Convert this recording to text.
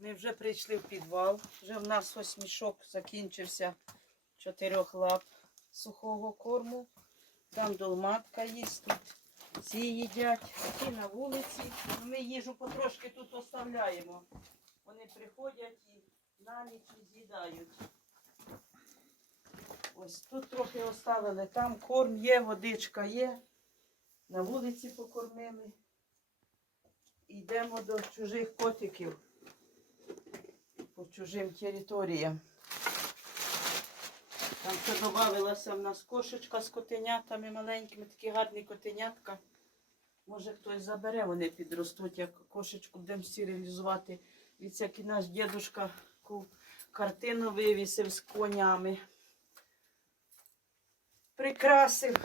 Ми вже прийшли в підвал. Вже в нас ось мішок закінчився чотирьох лап сухого корму. Там долматка їсть тут. Ці їдять, ті на вулиці. Ну, Ми їжу потрошки тут оставляємо. Вони приходять і на ніч і з'їдають. Ось тут трохи оставили. Там корм є, водичка є. На вулиці покормили. Йдемо до чужих котиків по чужим територіям. Там ще додавалася в нас кошечка з котенятами маленькими, такі гарні котенятка. Може хтось забере, вони підростуть, як кошечку будемо стерилізувати. Від і наш дідушка картину вивісив з конями. Прикрасив